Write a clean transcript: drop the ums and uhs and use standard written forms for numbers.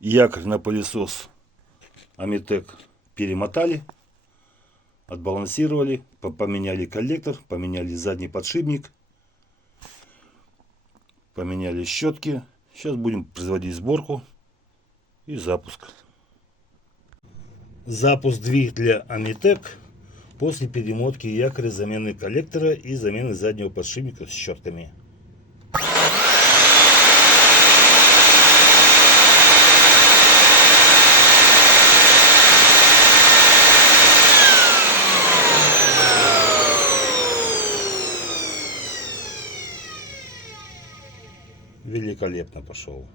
Якорь на пылесос Аметек перемотали, отбалансировали, поменяли коллектор, поменяли задний подшипник, поменяли щетки. Сейчас будем производить сборку и запуск. Запуск двигателя Аметек после перемотки якоря, замены коллектора и замены заднего подшипника с щетками. Великолепно пошел.